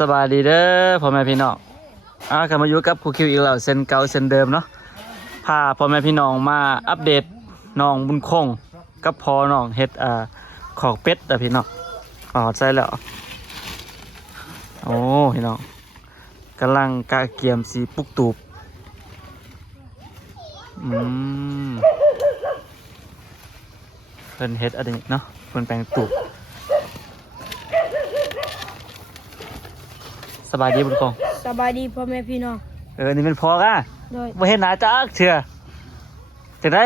สบายดีเด้อพ่อแม่พี่น้องอ่ากลับมาอยู่กับครูคิวอีกแล้วเส้นเก่าเส้นเดิมเนาะพาพ่อแม่พี่น้องมาอัปเดตน้องบุญคงกับพอน้องเฮ็ดอ่าขอกเป็ดอ่พี่น้องอ๋อใช่แล้วโอ้พี่น้องกำลังกะเกียมสีปุกตูบอืมเพิ่นเฮ็ดอะไรเนาะเพิ่นแปลงตูบ สบายดีบุญคงสบายดีพ่อแม่พี่น้องเออนี่เป็นพอก่ะโดยมาเห็นหน้าจักเชื่อจะได้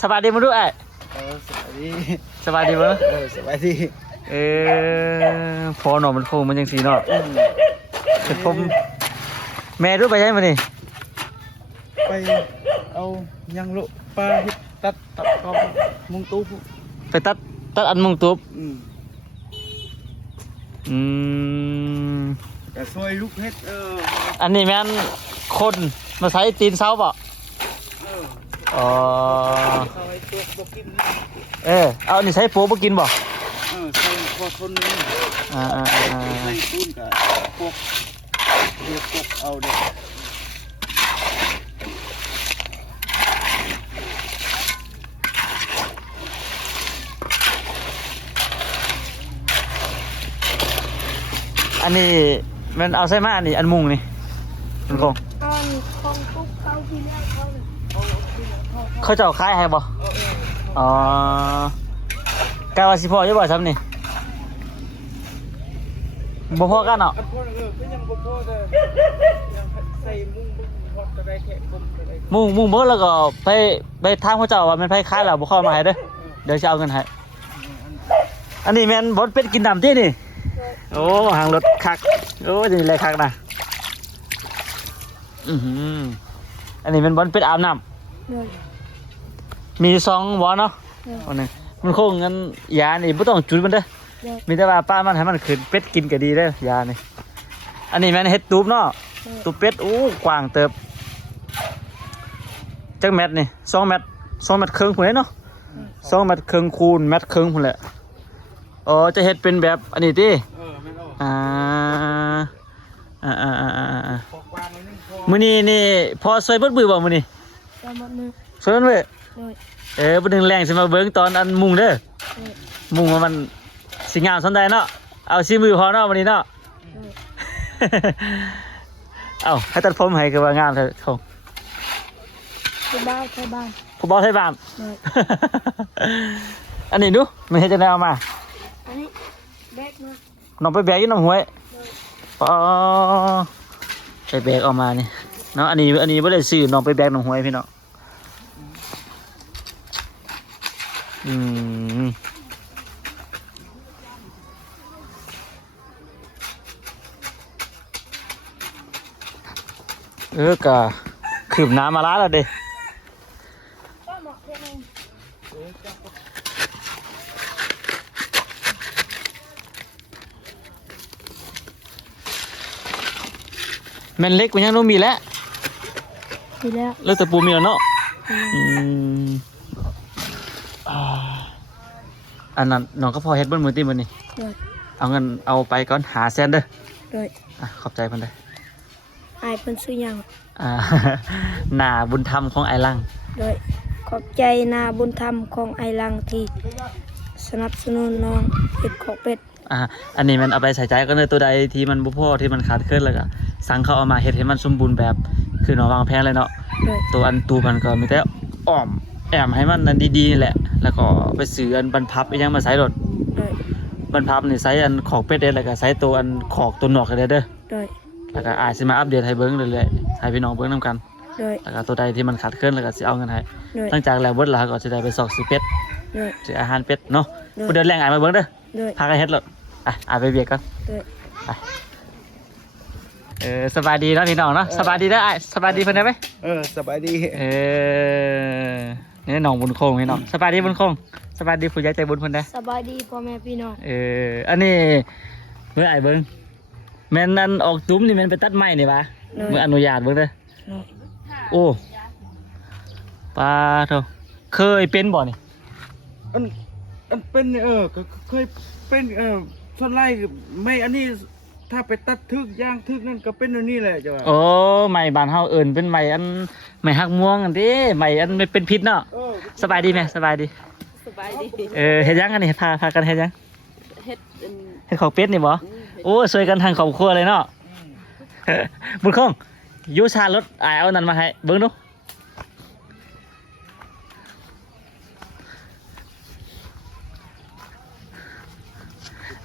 สบายดีมาด้วยไอ้เออสบายดีสบายดีมั้ยเออสบายดีเออพอหนอมันคงมันยังสีเนาะอืมแต่ผม แม่รู้ไปยังมานี่ไปเอายังลุปลาเฮ็ดตัดตัดกอบมุงตู้พุไปตัดตัดอันมงตุบอืมอืม แต่ซอยลูกเฮ็ดเอออันนี้แม่นคนมาใช้ตีนเสาเปล่าเอออ๋อซอยตัวบกินเออเอาอันนี้ใช้ปูมากินบ่เออใส่พอทนนี่อ่าอ่าอ่าอ่าใส่ปูนกับพวกเรียกพวกเอาเด็กอันนี้ มันเอาใส่มาอันนี้อันมุงนี่มันคงตอนของปุ๊บเขาที่แรกเขาเลยเขาเจ้าขายให้บ่เออเอออ๋อกาวาสิพออยู่บ่ซ้ำนี่บ่พอกันเนาะ อันพวกเออก็ยังบ่พอแต่ยังใส่มุงพอจะได้แค่กลมจะได้มุ่งมุ่งเบิดแล้วก็ไปไปทางเขาเจ้าว่าแม่นไผขายแล้วบ่เข้ามาให้เด้อเดี๋ยวจะเอาเงินให้อันนี้แม่นบ่เป็ดกินน้ำตินี่ โอ้หางรถคัก โอ้นี่แหละคักนะอือหืออันนี้เป็นบ่เป็ดอาบน้ำโดยมีสองบ่เนาะโดย อันหนึงมันคงงั้นยานี่บ่ต้องจุดมันเด้อโดยมีแต่ว่าป้ามันให้มันขึ้นเป็ดกินก็ดีเด้อยานี่อันนี้แม่นเฮ็ดตูบเนาะโดยตูบเป็ดอู้กว้างเติบจักแมตรนี่สองแมตรสองแมตรครึ่งพุ่นเด้เนาะสองแมตรครึ่งคูณแมตรครึ่งพุ่นแหละอ๋อจะเฮ็ดเป็นแบบอันนี้ติเออไม่เอาอ่าอ่าอ่าอ่าอ่าอ่าพอกวางนิดนึงพอมื้อนี้นี่พอซอยเบิดมือบ่มื้อนี้ตอนหมดมือซอยเบิดมือโดยเออบ่นึงแรงสิมาเบิ่งตอนอันมุงเด้อโดยมุงว่ามันสิงามสันใดเนาะเอาสิมือพอเนาะมื้อนี้เนาะโดยเอ้าให้ตัดผมให้ก็ว่างามเถอะเขาที่บ้านที่บ้านผู้บอกให้บ้านโดยอันนี้ดูมันเห็นจะได้เอามาอันนี้แบกมา น้องไปแบกยี่น้ำห้วยปอไปแบกออกมานี่เนาะอันนี้อันนี้ไม่ได้ซื้อน้องไปแบกน้ำห้วยพี่เนาะอืมเออกะขืบน้ำมาล้าแล้วเด้ ก็หมดแค่นี้ แม่นเล็กกว่ายังโนมีแล้วทีแล้วเลิกแต่ปูมีแล้วเนาะอืมอ่าอันนั้นน้องก็พอเฮ็ดเบิ้ลมือตีมันนี่โดยเอาเงินเอาไปก่อนหาแซนเด้อโดยอะขอบใจเพิ่นเด้ออายเป็นซื้อหยังอ่า หน้าบุญธรรมของไอ้ลัง โดยขอบใจนาบุญธรรมของไอลังที่ สนับสนุนน้องเห็ดของเป็ดอ่าอันนี้มันเอาไปใส่ใจก็เลยตัวใดที่มันบ่พอที่มันขาดเคลื่อนแล้วก็สั่งเขาเอามาเฮ็ดให้มันสมบูรณ์แบบคือน้องวางแผนเลยเนาะโดยตัวอันตูมันก็มีแต่อ้อมแอมให้มันนั่นดีๆนี่แหละ แล้วก็ไปซื้ออันบรรพับอีหยังมาใส่รถโดยบรรพับนี่ใส่อันขอกเป็ดเด้แล้วก็ใส่ตัวอันขอกตัวนอกก็ได้เด้อโดยแล้วก็อาจสิมาอัปเดตให้เบิ่งเรื่อยๆให้พี่น้องเบิ่งนํกันโดยแล้วก็ตัวใดที่มันขาดเคลื่อนแล้วก็สิเอาเงินให้โดยหลังจากแล้วเบิดแล้วก็สิได้ไปสอกซื้อเป็ด โดย ซื้ออาหารเป็ดเนาะโดยผู้เดินแรงอายมาเบิ่งเด้อโดย พากันเฮ็ดรถอะอะไปเบียกกันโดยเออสบายดีเนาะพี่น้องเนาะสบายดีเด้ออ้ายสบายดีเพิ่นได้ไหมเออสบายดีเออนี่น้องบุญคงพี่น้องสบายดีบุญคงสบายดีผู้ใหญ่ใจบุญเพิ่นได้อสบายดีพ่อแม่พี่น้องเอออันนี้เมื่อไอ้ายเบิ่งแม่นอันออกตุ้มนี่แม่นไปตัดไม้นี่ปะโดยเมื่ออนุญาตเบิ่งเด้อ โดยโอ้ปลาเถอะเคยเป็นบ่นี่ อันอันเป็นเออก็เคยเป็นเออส่วนไล่ไม่อันนี้ถ้าไปตัดทึกย่างทึกนั่นก็เป็นอันนี้แหละจ้ะโอ้ใหม่บ้านเฮาเอิ้นเป็นใหม่อันใหม่ฮักม่วงอันนี้ใหม่อันไม่เป็นพิษเนาะเออสบายดีไหมสบายดีสบายดีเออเฮ็ดยังกันนี่พาพากันเฮ็ดยังเฮ็ดเป็นเฮ็ดของเป็ดนี่บ่โอ้ช่วยกันทางครอบครัวเลยเนาะบุญคงอยูชารถอายเอานั่นมาให้เบิ่งดู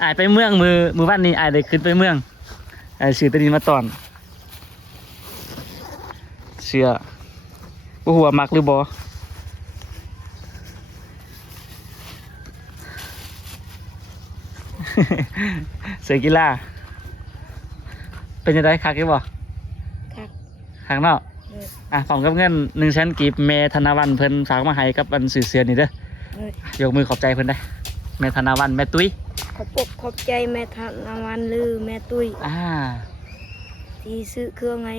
อายไปเมืองมือมือวันนี้อายได้ขึ้นไปเมืองอายซื้อตัวนี้มาตอนเชื่อบ่ฮู้ว่ามักหรือบ่เสือกีฬาเป็นยังไงคักหรือบ่คักคักเนาะเลยอะพร้อมกับเงินหนึ่งแสนกีบเมธนวันเพิ่นฝากมาให้กับอันสื่อเสือนี่เด้อเลยยกมือขอบใจเพิ่นได้เมธนวันแม่ตุ้ย ขอบอกขอบใจแม่ธนวันลือแม่ตุ้ยอ่า ที่ซื้อเครื่องให้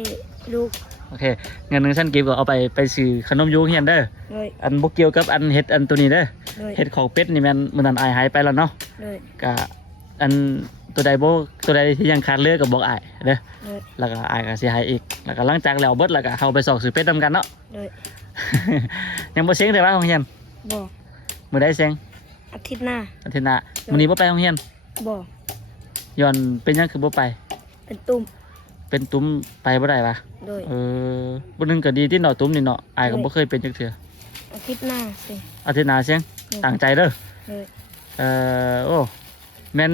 ลูกโอเคเงินหนึ่งแสนกีบก็เอาไปไปซื้อขนมยูเฮียนเด้อ เลยอันบ่เกี่ยวกับอันเฮ็ดอันตัวนี้เด้อ เลยเฮ็ดของเป็ดนี่แม่นมื้อนั้นอายหายไปแล้วเนาะเลยก็อันตัวใดบ่ตัวใดที่ยังขาดเหลือก็บอกอายเด้อ เลยแล้วก็อายก็สิให้อีก แล้วก็หลังจากแล้วเบิดแล้วก็เข้าไปสอกซื้อเป็ดนํกันเนาะ เลยยังบ่เสียงแต่ว่าโรงเรียนบอกมื้อใดเสียง อาทิตย์หน้าอาทิตย์หน้ามื้อนี้บ่ไปโรงเรียนบอกย้อนเป็นหยังคือบ่ไป เป็นตุ่มเป็นตุ้มไปบ่ได้ปะเลยเออบ่นึงก็ดีที่เนาะตุ้มนี่เนาะอายก็บ่เคยเป็นจักเทื่ออาทิตย์หน้าสิอาทิตย์หน้าเสียงตั้งใจเด้อเลยเอ่อโอ้แม่น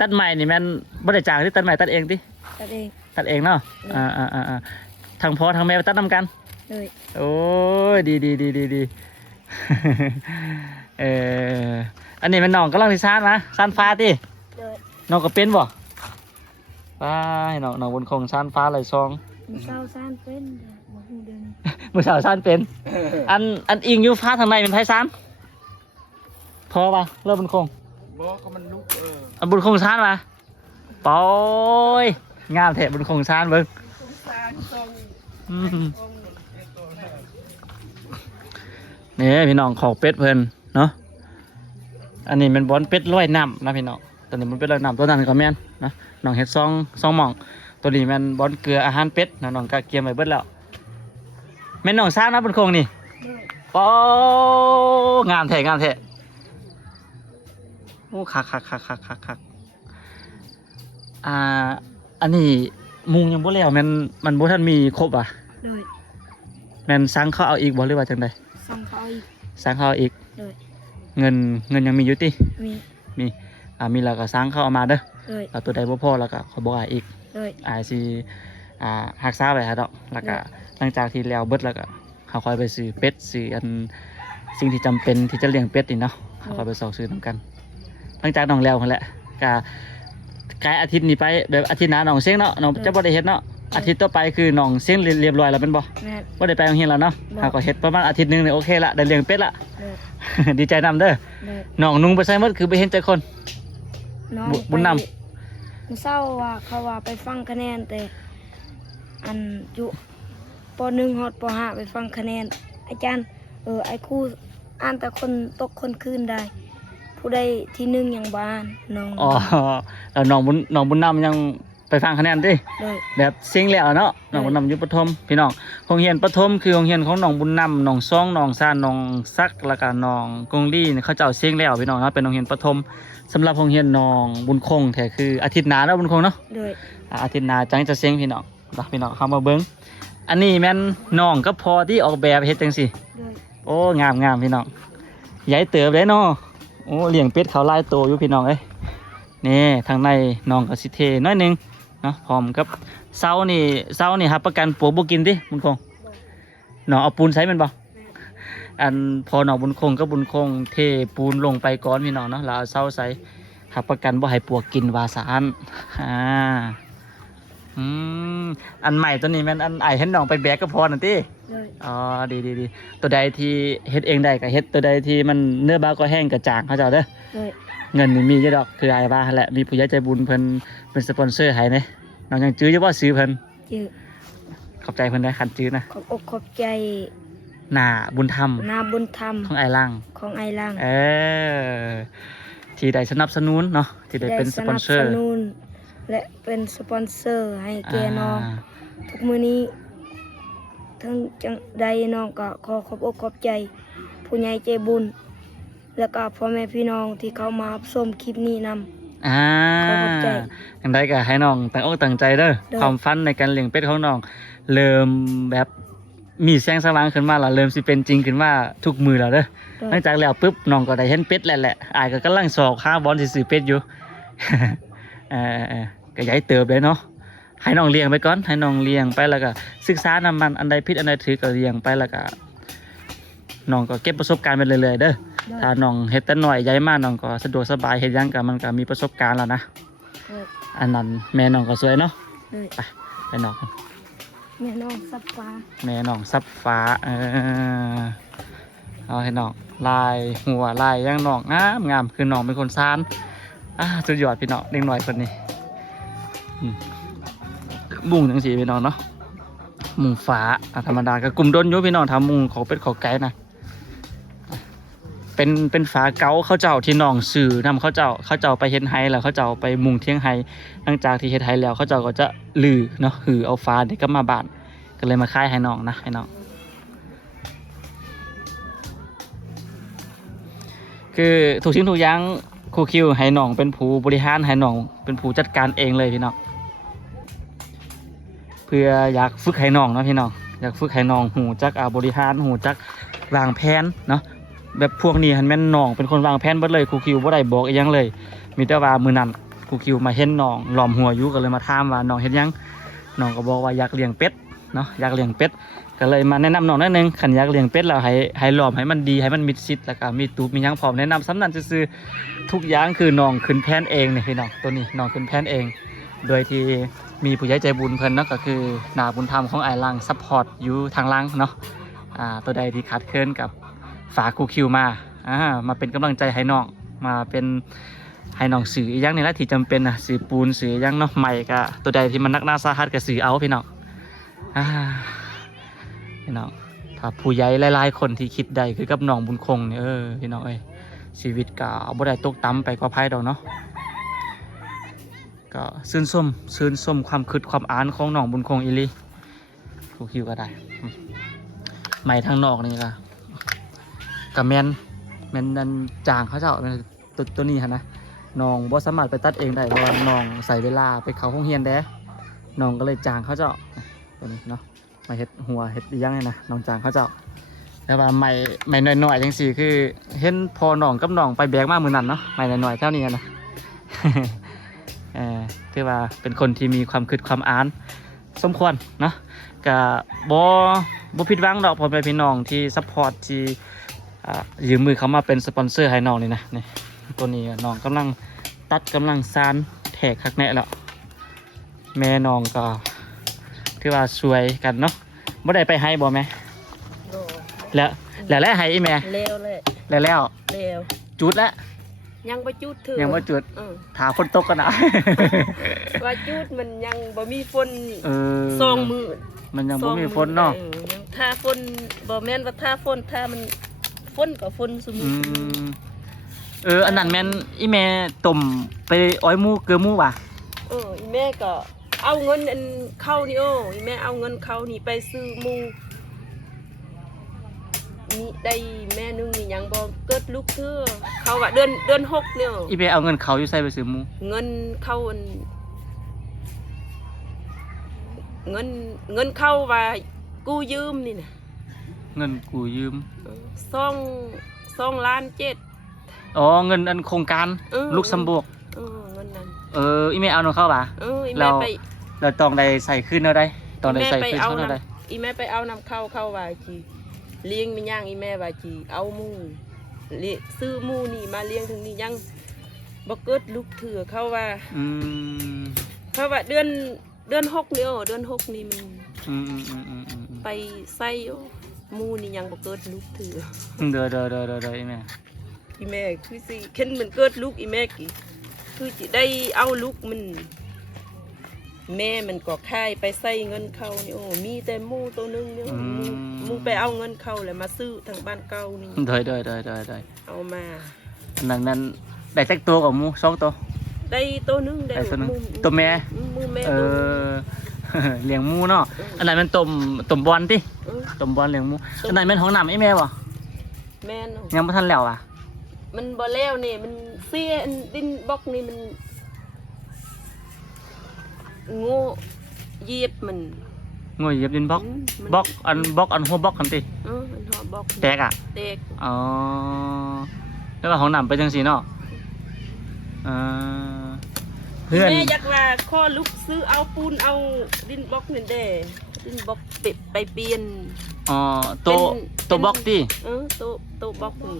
ตัดใหม่นี่แม่นบ่ได้จ้างที่ตัดใหม่ตัดเองติตัดเองตัดเองเนาะอ่าอ่าอ่าอ่าทั้งพ่อทั้งแม่ไปตัดนํกันเลยโอ้ยดีดีดีดีดี เอออันนี้มันน้องกำลังสิซ่านมาซ่านฟ้าติเลยน้องก็เป็นบ่ไปน้องน้องบนคงซ่านฟ้าไหลซอง มีเศร้าซ่านเป็นบ่ฮู้เดินมือสาวซ่านเป็น อันอันอิงอยู่ฟ้าทางในเป็นไผซ่านพอปะเริ่มบนคง บอกก็มันลุกเอออันบนคงซ่านมาปอยงามแถบบนคงซ่านเบิ่งอืมนี่พี่น้องของเป็ดเพิ่น เนาะอันนี้เป็นบอลเป็ดร้อยน้ำนะพี่น้องตัวนี้มันเป็ดร้อยน้ำตัวนั้นก็แม่นนะน้องเฮ็ดซองซองหม่อง ตัวนี้แม่นบอลเกลืออาหารเป็ดนะน้องก็เกียมไว้เบิดแล้วแม่นน้องซ่านนะบนคงนี่เลยปองามแท้งามแท้โอ้คักคักคักคักคักคักอ่าอันนี้มุงยังบ่แล้วแมันมันบ่ทันมีครบอะเลยแม่นสั่งเขาเอาอีกบ่หรือว่าจังไดสั่งเขาอีกสั่งเขาเอาอีกเลย เงินเงินยังมีอยู่ติมีมีอ่ามีแล้วก็สั่งเขาเอามาเด้อเลยแล้วตัวใดบ่พอแล้วก็ขอบอกอายอีกเลยอายสิอ่าหักษาไว้ฮะดอกแล้วก็หลังจากที่แล้วเบิดแล้วก็เขาค่อยไปซื้อเป็ดซื้ออันสิ่งที่จำเป็นที่จะเลี้ยงเป็ดนี่เนาะเขาค่อยไปสอกซื้อนํกัน หลังจากน้องแล้วพุ่นแหละก็กายอาทิตย์นี้ไปแบบอาทิตย์หน้าน้องเสียงเนาะน้องจะบ่ได้เฮ็ดเนาะอาทิตย์ต่อไปคือน้องเสียงเรียบร้อยแล้วแม่นบ่แม่น บ่ได้ไปโรงเรียนแล้วเนาะบ่หาก็เฮ็ดประมาณอาทิตย์หนึงนี่โอเคละได้เลี้ยงเป็ดละ เลย ดีใจนำเด้อเลยน้องนุ่งไปใส่หมดคือไปเห็นใจคน น้องบุบุญนำไปมื้อเศร้าว่าเขาว่าไปฟังคะแนนแต่ อันอยู่ปหนึ่งฮอดปห้าไปฟังคะแนน อาจารย์ เออไอครูอ่านแต่คนตกคนคืนได้ ผู้ใดที่หนึ่งอย่างบ้านน้องอ๋อแล้วน้องบุญน้องบุญนำยัง ไปฟังคะแนนติเลยแบบเสียงแล้วเนาะน้องบุญนำอยู่ประถมพี่น้องโรงเรียนประถมคือโรงเรียนของน้องบุญนำน้องซ่องน้องซ่านน้องซักแล้วก็น้องกงลี่เขาเจ้าเสียงแล้วพี่น้องเนาะเป็นโรงเรียนประถมสำหรับโรงเรียนน้องบุญคงแท้คืออาทิตย์หน้าเนาะบุญคงเนาะเลยอ่าอาทิตย์หน้าจังจะเสียงพี่น้องเนาะพี่น้องเข้ามาเบิ้งอันนี้แม่นน้องก็พอที่ออกแบบเฮ็ดจังซี่เลยโอ้งามงามพี่น้องใหญ่เติบเลยเนาะโอ้เลี้ยงเป็ดเขาลายโตอยู่พี่น้องเอ้ย นี่ทางในน้องก็สิเทน้อยหนึงเนาะพร้อมกับเสานี่เสานี่ครับประกันปลวกบ่กินติบุญคงน้องเอาปูนใส่แมันบ่อันพอน้องบุญคงก็บุญคงเทปูนลงไปก่อนพี่น้องเนาะแล้วเอาเสาใส่หับประกันบ่ให้ปลวกกินวาสานอ่าอืมอันใหม่ตัวนี้แม่นอันไอเห็นน้องไปแบกก็พอนั่นติเลยอ๋อดีดีดีตัวใดที่เฮ็ดเองได้ก็เฮ็ดตัวใดที่มันเนื้อบาก็แห้งก็จางเขาเจ้าเด้อ เลยเงินนี่มีเยอะดอกคือไอ้ว่าหั่นแหละมีผู้ใหญ่ใจบุญเพิ่นเป็นสปอนเซอร์ให้เด้น้องยังจื้ออยู่บ่ซื้อเพิ่นจือขอบใจเพิ่นได้คันจื้อนะขอบอกขอบใจหน้าบุญธรรมนาบุญธรรมของไอ้ล่างของไอลังเออที่ได้สนับสนุนเนาะที่ได้เป็นสปอนเซอร์ได้สนับสนุนและเป็นสปอนเซอร์ให้แกน้องทุกมื้อนี้ทั้งจังใดน้องก็ขอขอบอกขอบใจ ผู้ใหญ่ใจบุญ แล้วก็พ่อแม่พี่น้องที่เขามารับชมคลิปนี้นำ อ่าขอขอบใจอย่างไรก็ให้น้องตั้งอกตั้งใจเด้อเด้อ ความฝันในการเลี้ยงเป็ดของน้องเริ่มแบบมีแสงสว่างขึ้นมาแล้วเริ่มสิเป็นจริงขึ้นมาทุกมือแล้วเด้อหลังจากแล้วปุ๊บน้องก็ได้เห็นเป็ดแล้วแหละอายก็กำลังสอกหาบอลสิซื้อเป็ดอยู่ เออเออก็อย้ายเติบเลยเนาะให้น้องเลี้ยงไปก่อนให้น้องเลี้ยงไปแล้วก็ศึกษานำมันอันใดผิดอันใดถูกก็เลี้ยงไปแล้วก็น้องก็เก็บประสบการณ์ไปเรื่อยๆเด้อ ถ้าน้องเฮ็ดแต่น้อยใหญ่มากน้องก็สะดวกสบายเฮ็ดหยังก็มันก็มีประสบการณ์แล้วนะเอออันนั้นแม่น้องก็สวยเนาะเลยไปน้องแม่น้องสับฟ้าแม่น้องซับฟ้าเออเอาให้น้องลายหัวลายย่างน้องงามงามคือน้องเป็นคนซานอ่าสุดยอดพี่น้องเด็กน้อยคนนี้อืมมุงจังสีพี่น้องเนาะ มุงฟ้าอะธรรมดาก็กลุ่มดนอยู่พี่น้องทำมุงเขาเป็ดเขาไก่นะ เป็นเป็นฝาเก๋าเขาเจ้าที่น้องสื่อนำเขาเจ้าเขาเจ้าไปเฮ็ดไฮแล้วเขาเจ้าไปมุงเที่ยงไฮหลังจากที่เฮ็ดไฮแล้วเขาเจ้าก็จะลือเนาะหือเอาฟ้านี่ก็มาบานก็เลยมาค่ายให้น้องนะให้น้องคือถูกชิ้นถูกยังครูคิวให้น้องเป็นผู้บริหารให้น้องเป็นผู้จัดการเองเลยพี่น้องเพื่ออยากฝึกให้น้องเนาะพี่น้องอยากฝึกให้น้องหูจักอาบริหารหูจักวางแผนเนาะ แบบพวกนี้หันแม่นน้องเป็นคนวางแผนเบิดเลยครูคิวบ่ได้บอกอีหยังเลย มีแต่ว่ามือนั้นครูคิวมาเห็นน้องหลอมหัวอยู่ก็เลยมาถามว่าน้องเห็นยังน้องก็บอกว่าอยากเลี้ยงเป็ดเนาะอยากเลี้ยงเป็ดก็เลยมาแนะนำน้องนิดนึงขันอยากเลี้ยงเป็ดแล้วให้ให้หลอมให้มันดีให้มันมิดชิดแล้วก็มีตูบมีหยังพร้อมแนะนำสำนันซื่อๆทุกอย่างคือน้องขึ้นแพนเองนี่พี่น้องตัวนี้น้องขึ้นแพนเอง โดยที่มีผู้ใหญ่ใจบุญเพิ่นเนาะก็คือนาบุญธรรมของไอายลังซัพพอร์ตอยู่ทางล่างเนาะอ่าตัวใดที่ขาดเคินกับ ฝากครูคิวมาอ่ามาเป็นกำลังใจให้น้องมาเป็นให้น้องสื่ออีกอย่างหนึงแหละที่จำเป็นนะสื่อปูนสื่ออย่างเนาะใหม่ก็ตัวใดที่มันนักหน้าสาหัสก็สื่อเอาพี่น้องอ่าพี่น้องถ้าผู้ใหญ่หลายๆคนที่คิดได้คือกับน้องบุญคงเนี่ยเออพี่น้องเอ้ยชีวิตก็บ่ได้ตกต่ำไปกว่าไพ่ดอกเนาะก็ซื่นส้มซื่นส้มความคิดความอ่านของน้องบุญคงอีลีคูคิวก็ได้ ใหม่ทางนอกนี่ก็ กับแมนแมนนันจางเขาเจ้าตัวตัวนี้ฮะนะน้องบ่สามารถไปตัดเองได้เพราะน้องใส่เวลาไปเขาห้องเรียนแด้น้องก็เลยจางเขาเจ้าตัวนี้เนาะมาเห็ดหัวเห็ดยังเนี่ยนะน้องจางเขาเจ้าแต่ว่าใหม่ใหม่หน้อยๆจังสี่คือ เห็นพอน้องกับน้องไปแบกมากมือนั้นเนาะใหม่หน้อยๆเท่านี้นะเออถือว่าเป็นคนที่มีความคิดความอ่าน สมควรเนาะกับ่บ่ผิดหวังดอกพอแม่พี่น้องที่ซัพพอร์ตที่ ยืมมือเขามาเป็นสปอนเซอร์ให้น้องนี่นะนี่ตัวนี้น้องกำลังตัดกำลังซานแถกคักแน่แล้วแม่น้องก็ถือว่าสวยกันเนาะบ่ได้ไปให้บ่แม่โดแล้วแล้วแล้วให้อีแม่เลวเลยแล้วแล้วเลวจุดแล้วยังบ่จุดเถื่อยังบ่จุดเออถาฝนตกกันนะว่าจุดมันยังบ่มีฝนเออสองมือมันยังบ่มีสอฝนเนาะออยังถ้าฝนบ่แม่นว่าถ้าฝนถ้ามัน ฝนก็ฝนซุมือือมเออ อันนั้นแม่นอีแม่ต้มไปอ้อยหมูเกลือหมูว่ะเอออีแม่ก็ เอาเงินอันเข้านี่โอ้อีแม่เอาเงินเข้านี่ไปซื้อหมูนี่ได้แม่นึงนี่ยังบ่เกิดลูกเทื่อเขาว่าเดือนเดือนหกเนี่ยอีแม่เอาเงินเขาอยู่ใส่ไปซื้อหมูเงินเข้าอันเงินเงินเข้าว่ากู้ยืมนี่นะ เงินกูยืมเออสองสองล้านเจ็ดอ๋อเงินอันโครงการเออลูกสำบวกเออเงินนั้นเอออีแม่เอานำเข้าป่ะ เอออีแล้แม่วไปแล้วต้องได้ใส่ขึ้นเอาได้ต้องได้แม่ใส่ไปขึ้นเอาเท่านํได้อีแม่ไปเอานำเข้าเข้าว่าจีเลี้ยงมีย่างอีแม่ว่าจีเอาหมูเลี้ยซื้อหมูนี่มาเลี้ยงถึงนี่ยังบ่เกิดลูกเถื่อเขาว่าอืมเพราะว่าเดือนเดือนหกนี่โอ้เดือนหกนี่มันอืมอืมอืมอืมอืมไปใส่โอ้ห มูนี่ยังบ่เกิดลูกเถื่อเด้อเด้อเด้อเด้อเด้ออีแม่อีแม่คือสิเข็นมันเกิดลูกอีแม่กี่คือจะได้เอาลูกมัน แม่มันก็ค่ายไปใส่เงินเขานี่โอ้มีแต่หมูตัวหนึงเนี่ยหมูหมูไปเอาเงินเขาแล้วมาซื้อทางบ้านเก่านี่เด้อเด้อเด้อเด้อเด้อเอามาอันนั้นแม่นได้จักตัวกับหมูสองตัวไได้ตัวหนึงได้ได้ตัวหนึงหตัวแม่มือแม่เอตัวอ เลี้ยงหมูเนาะอันไหนมันต้มต้มบอลติเออต้มบอลเลี้ยงหมูอันไหนเป็นของน้ำไอ้แม่บ่แม่นเนาะยังบ่ทันแล้วอะมันบ่แล้วนี่ มันเสียอันดินบล็อกนี่มันโง่เหยียบมันงวยเหยียบดินบล็อกมมันบล็อกอันบล็อกอันหัวบล็อกกันติเออมันหอบล็อกแตกอะ แตกอ๋อแล้วก็ของน้ำไปจังซี่เนาะเออ เพื่อนแม่อยากว่าข้อลุกซื้อเอาปูนเอาดินบล็อกนี่เด้ดินบล็อกเปะไปเปลี่ยนอ๋อโตะเป็นโตะบล็อกติเออโตะโตะบล็อกนี่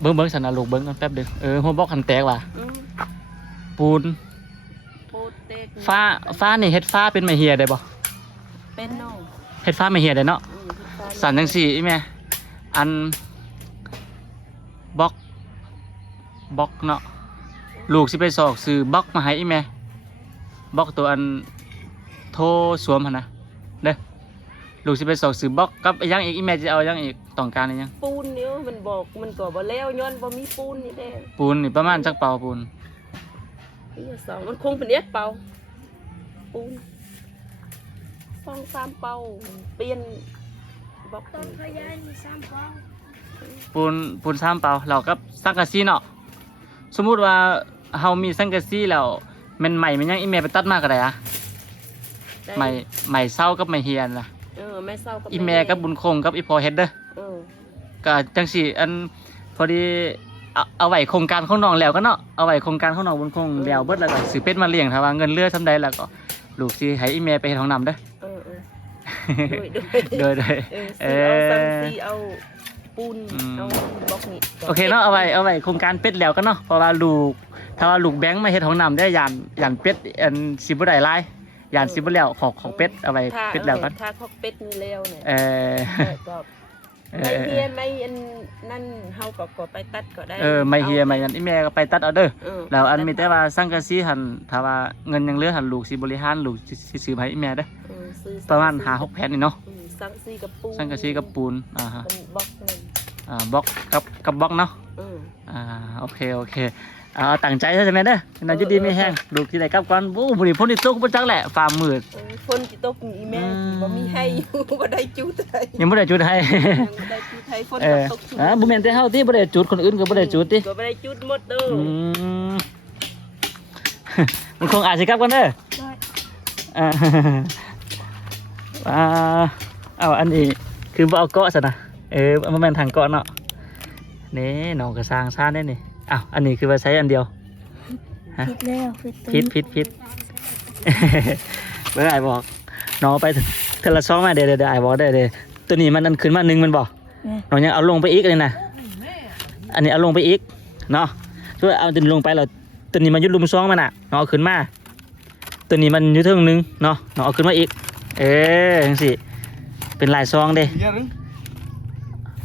เบิ่งเบิ่งสันนะลูกเบิ่งกันแป๊บเดียวเออหัวบล็อกคันแตกว่ะเออปูนโปดแตกฟ้าฟ้านี่เฮ็ดฟ้าเป็นไม้เหียได้บ่เป็นเนาะเฮ็ดฟ้าไม้เหียได้เนาะเออที่ฟ้าสันจังสี่อีแม่อันบล็อกบล็อกเนาะ ลูกสิไปสอกซื้อบล็อกมาให้อีแม่บล็อกตัวอันโทรสวมหั่นนะเด้อลูกสิไปสอกซื้อบล็อกกับอีหยังอีกอีแม่จะเอาอีหยังอีกต้องการอีหยังปูนเนี่ยมันบอกมันก็บ่แล้วย้อนบ่มีปูนนี่แด้ปูนนี่ประมาณจักเปาปูนนี่สองมันคงเป็นเอ็ดเป่าปูนสองสามเป่าเปลี่ยนบล็อกต้นพยานี่สามเป้าปูนปูนสามเปาเรากับสังกะสีเนาะสมมุติว่า เฮามีสังกะสีแล้วแม่นใหม่มันยังอีแม่ไปตัดมาก็ได้อะได้ใหม่ใหม่เศร้ากับใหม่เฮียนล่ะเออแม่เศร้ากับอีแม่กับบุญคงกับอีพอเฮ็ดเด้อเออก็จังสี่อันพอดีเอาเอาไว้โครงการของน้องแล้วก็เนาะเอาไว้โครงการของน้องบุญคงแล้วเบิดแล้วก็สิเป็ดมาเลี้ยงถ้าว่าเงินเหลือทำใดแล้วก็ลูกสิให้อีแม่ไปเฮ็ดห้องน้ำเด้อ เออเออโดยโดยโดยโดย เออเอซื้อเอาสังอสีเอาปูนอืม เอาบล็อกนี่โอเคเนาะเอาไว้เอาไว้โครงการเป็ดแล้วก็เนาะเพราะว่าลูก ถ้าว่าลูกแบงค์มาเฮ็ดห้องน้ำได้ยานยานเป็ดอันสิบ่ได้หลายยานสิบ่แล้วของของเป็ดเอาไว้ถ้าเป็ดแล้วกันถ้าเขาเป็ดนี่แล้วเนี่ยเออก็เอไม่อเฮียไม่อันนั่นเฮาก็ก็ไปตัดก็ได้เออไม่เฮียไม่ยันอีแม่ก็ไปตัดเอาเด้อเออแล้วอันมีแต่ว่าสังกะสีหันถ้าว่าเงินยังเหลือหันลูกสิบริหารลูกสิสิซื้อมาให้อีแม่เด้อเออซื้อประมาณหาหกแผ่นนี่เนาะอืมสังสีกับปูนสังกะสีกับปูนอ่าฮะเป็นบล็อกนั่นอ่าบล็อกกับกับบล็อกเนาะเอออ่าโอเคโอเคอ่า เอาตั้งใจใช่ไหมเด้อนาจุดีไม่แห้งลูกที่ไหนกลับก่อนโอ้บุรีพ้นที่ตกบ่จักแหละฟ้ามืดเออคนที่ตกอีแม่อืมบ่มีให้อยู่บ่ได้จุดให้ยังบ่ได้จุดให้บ่ได้จุดให้ฝนเอก็อตกชุอ่าบ่แม่นแต่เฮาที่บ่ได้จุดคนอื่นก็บ่ได้จุดติก็บ่ได้จุดหมดเด้ออืมมันคงอาจสิกลับกันเด้อได้อ่าอ่าเอาอันนี้คือบ่เอาเกาะซะนะเออมันแม่นทางเกาะเนาะนี่น้องก็สร้างซ่านได้นี่ อ้าวอันนี้คือว่าใช้อันเดียวฮะผิดแล้วผิดตัวพิษพิษพิษเมื่อไอ้บอกน้องเอาไปเทอละสองมาเดี๋ยวเดี๋ยวเดี๋ยวไอ้บอกได้เดี๋ยวตัวนี้มันอันขึ้นมาหนึ่งมันบอกเนี่ยน้องยังเอาลงไปอีกเลยนะอันนี้เอาลงไปอีกเนาะช่วยเอาตัวนี้ลงไปแล้วตัวนี้มันอยุดลุมซองมันอะน้องเอาขึ้นมา ตัวนี้มันอยุดเทิงหนึงเนาะน้องเอาขึ้นมาอีก เออจังสิเป็นลายซองเด้เยอะหรือ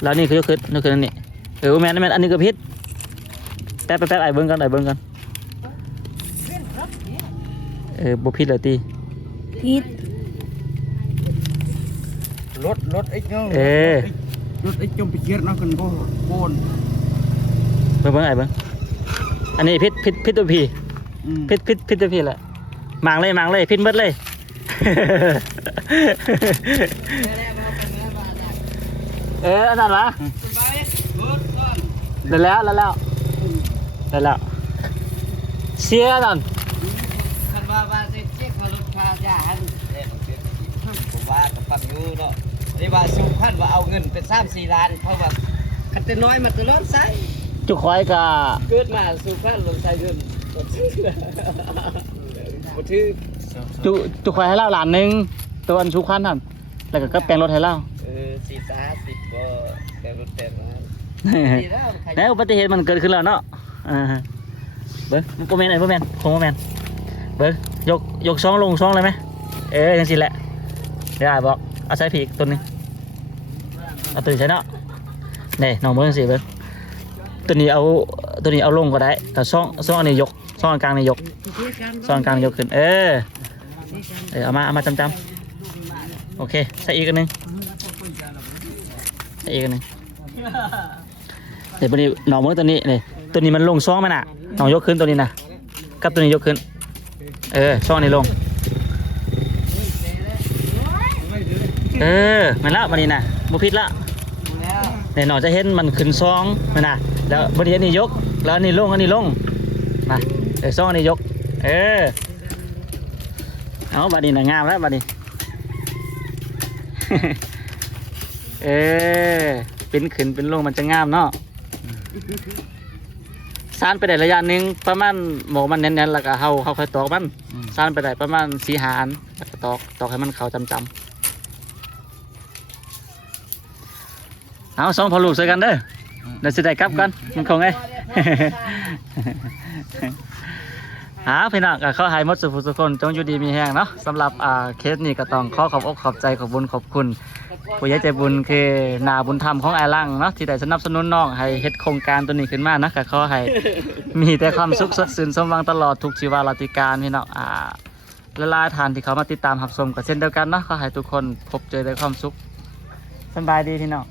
แล้วนี่คือยกขึ้นยกขึ้นอันนี้เออแมนแมนอันนี้ก็พิษ แป๊บแป๊บแป๊บไอ้เบิ้งกันไอ้เบิ้งกันเออบ่พิษเลยตีผิดรถรถไอ้เงาเออรถไอ้จมไปเกียร์นะกันโบโบนเบิ้งเบิ้งไอ้เบิ้งอันนี้พิษพิษพิษตัวพีอืมพิษพิษพิษตัวพีแหละหมางเลยหมางเลยพิษเบิดเลยเอออันนั้นวะได้แล้วได้แล้ว ได้แล้ว เสียนั่นคันว่าว่าสิเช็คว่ารถพายาหันเด้ผมว่าก็ฟังอยู่เนาะนี่ว่าสูงขั้นว่าเอาเงินเป็น3-4ล้านเพราะว่าคันแต่น้อยมาตลอดใส่จุกคอยกะเกิดมาสูงขั้นลงใส่เงินบ่ถือบ่ถือจุจุกคอยให้เล่าหลานหนึงตัวอันชุกคันนั่นแล้วก็ก็แปลงรถให้เล่าเออ4 50บ่แต่รถแต่มาดีแล้วใครแล้วอุบัติเหตุมันเกิดขึ้นแล้วเนาะ อ่าเบิ้งโปรแมนไอ้โปรแมนคงโปรแมนเบิ้งยกยกซองลงซองเลยไหมเออจังสิแหละเดี๋ยวไอ้บอกเอาใส่ผีกตัวนึงเอาตัวนี้ใช้เนาะนี่น้องเบิ้งจังสิเบิ้งตัวนี้เอาตัวนี้เอาลงก็ได้แต่ซองซองอันนี้ยกซองกลางนี่ยกซองกลางยกขึ้น เออเออเอามาเอามาจำจำๆโอเคใส่อีกอันหนึงใส่อีกอันหนึงเดี๋ยวตัวนี้หนองมือตัวนี้นี่ ตัวนี้มันลงซองมันอะหนองยกขึ้นตัวนี้นะกับตัวนี้ยกขึ้น เออช่องนี้ลง เออมันละวันนี้นะบุพิษละแล้วแน่นอนจะเห็นมันขึ้นซองมันนะแล้ววันนี้อันนี้ยก แล้วอันนี้ลงอันนี้ลงมาเออซองอันนี้ยก เออเอาบัดนี้นะงามแล้วบัดนี้ เออเป็นขึ้นเป็นลงมันจะงามเนาะ ซานไปได้ระยะหนึ่งประมาณหมอกมันแน่นๆแล้วก็เฮาเฮาค่อยตอกมันซานไปได้ประมาณสี่หาอันแล้วก็ตอกตอกให้มันเขาจำจำๆเอาสองพอลูกใส่กันเด้อเดี๋ยวสิได้กลับกันมันคงไง หาพี่น้องก็เข้าหายมดสุขสุขคนจงอยู่ดีมีแห้งเนาะสำหรับอ่าเคสนี้ก็ต้องขอขอบอกขอบใจขอบบุญขอบคุณผู้ใหญ่ใจบุญคือนาบุญธรรมของไอลังเนาะที่ได้สนับสนุนน้องให้เฮ็ดโครงการตัวนี้ขึ้นมานะก็ขอให้มีแต่ความสุขสดชื่นสมหวังตลอดทุกชีวาราติการพี่น้องอ่าละลายทานที่เขามาติดตามรับชมก็เช่นเดียวกันเนาะขอให้ทุกคนพบเจอแต่ความสุขสบายดีพี่น้อง